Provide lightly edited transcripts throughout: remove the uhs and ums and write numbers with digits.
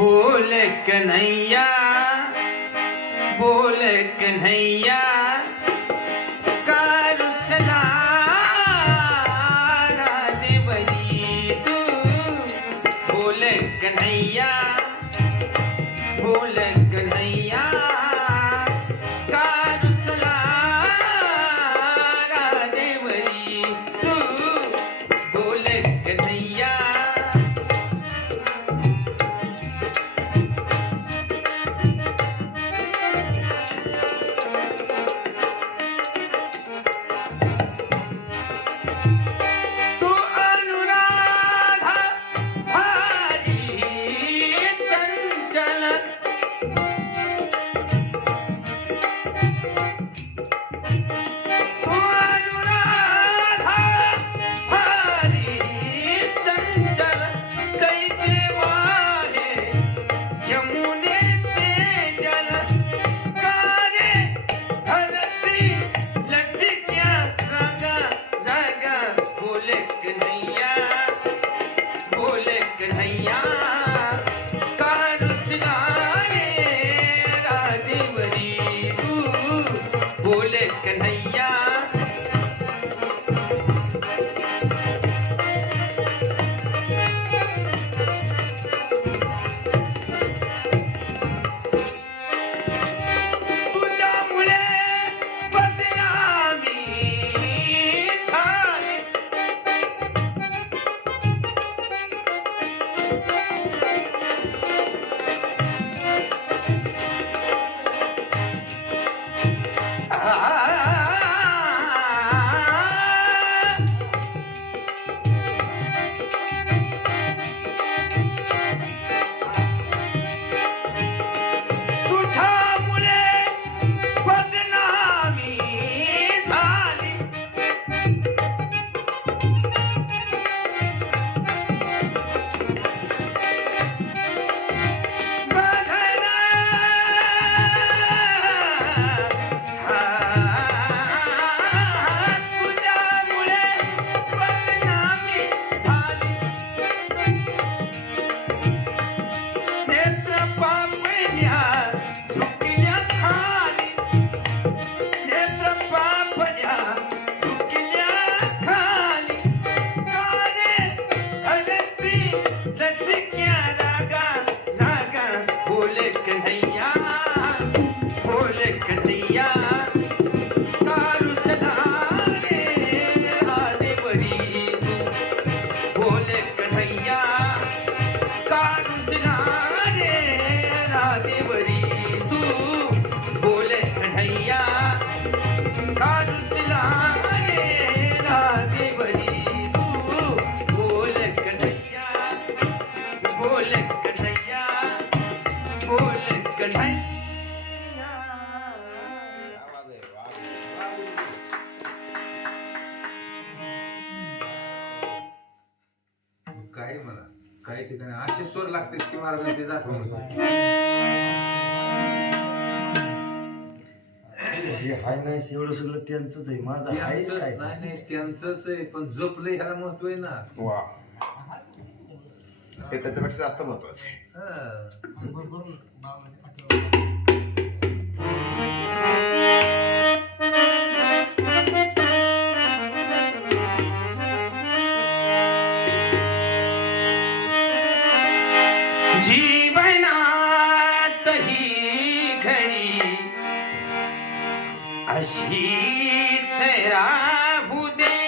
बोल कन्हैया बोल कन्हैया का रुसला देवरी तू बोल कन्हैया बोल कन्हैया का रुसला देवरी तू बोल कन्हैया कन्हैया तुझ्यामुळे बदनामी झाली काय मला काही ठिकाणी असे स्वर लागतात की महाराजांची आठवण हे हाय नाही एवढं सगळं त्यांचंच आहे माझं हाय काय नाही नाही त्यांचंच आहे पण जपलं ह्याला महत्व आहे ना वा ते त्याच्यापेक्षा जास्त महत्वाचं आहे जीवनात ही घडी अशीच राहू दे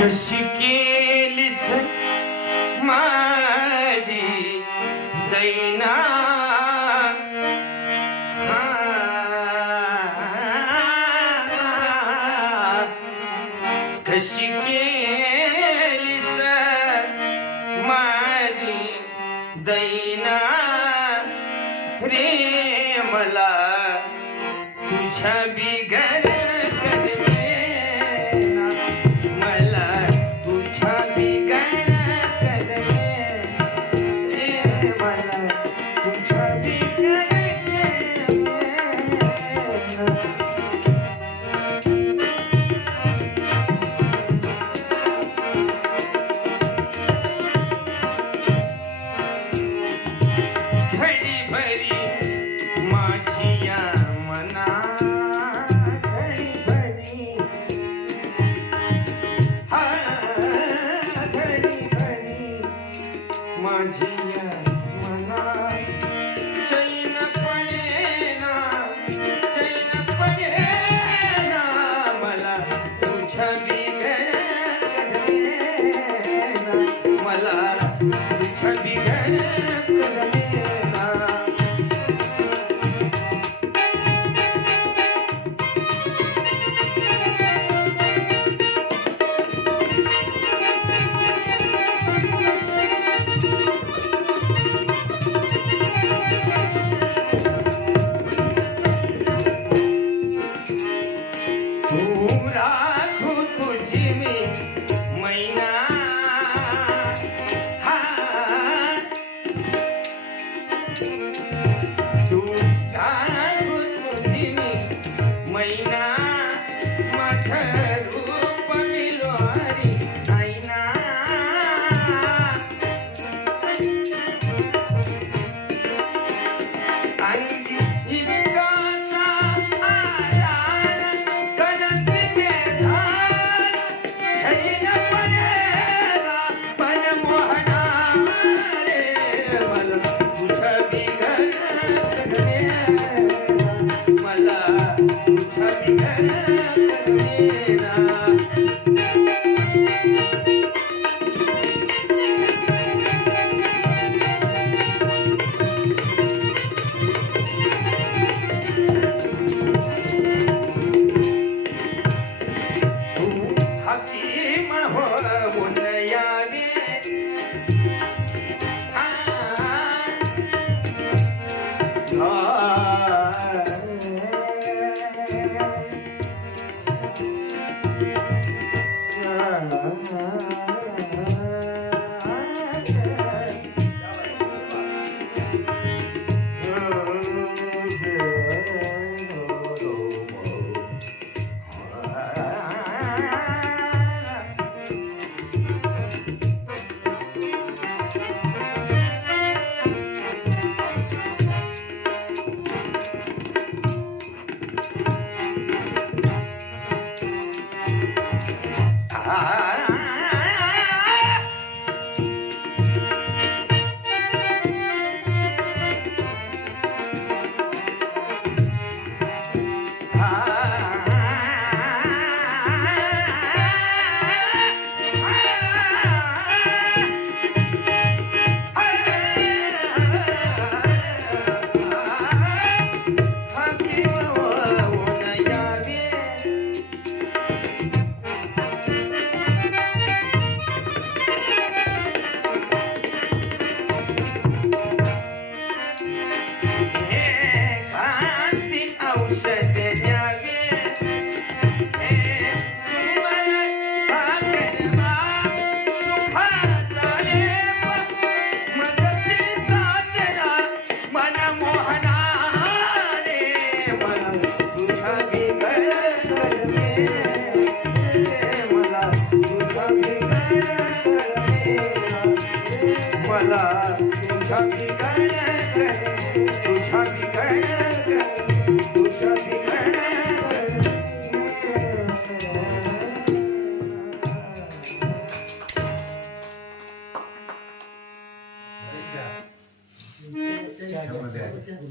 कशी केलीस माझी दैना कशी केलीस माझी दैना रे मला तुझ्या बिगर करमेना मला तुझ्या बिगर करमेना रे मला तुझ्या बिगर करमेना घडी भरी माझी या मना घडी भरी हा घडी भरी माझी या मना चैन पडेना मला तुझ्या बिगर करमेना मला तुझ्या बिगर करमेना तू राखू तुझी मी मैना हा तू राखू तुझी मी मैना माझं रूप विलोरी आईना अंगी इश्काचा आला कनसी बेधार छैन पडेला मन मोहना रे मला तुझ्या बिगर करमेना मला तुझ्या बिगर करमेना हकीम होऊन यावे मला तुझ्या बिगर तुझ्या बिगर तुझ्या बिगर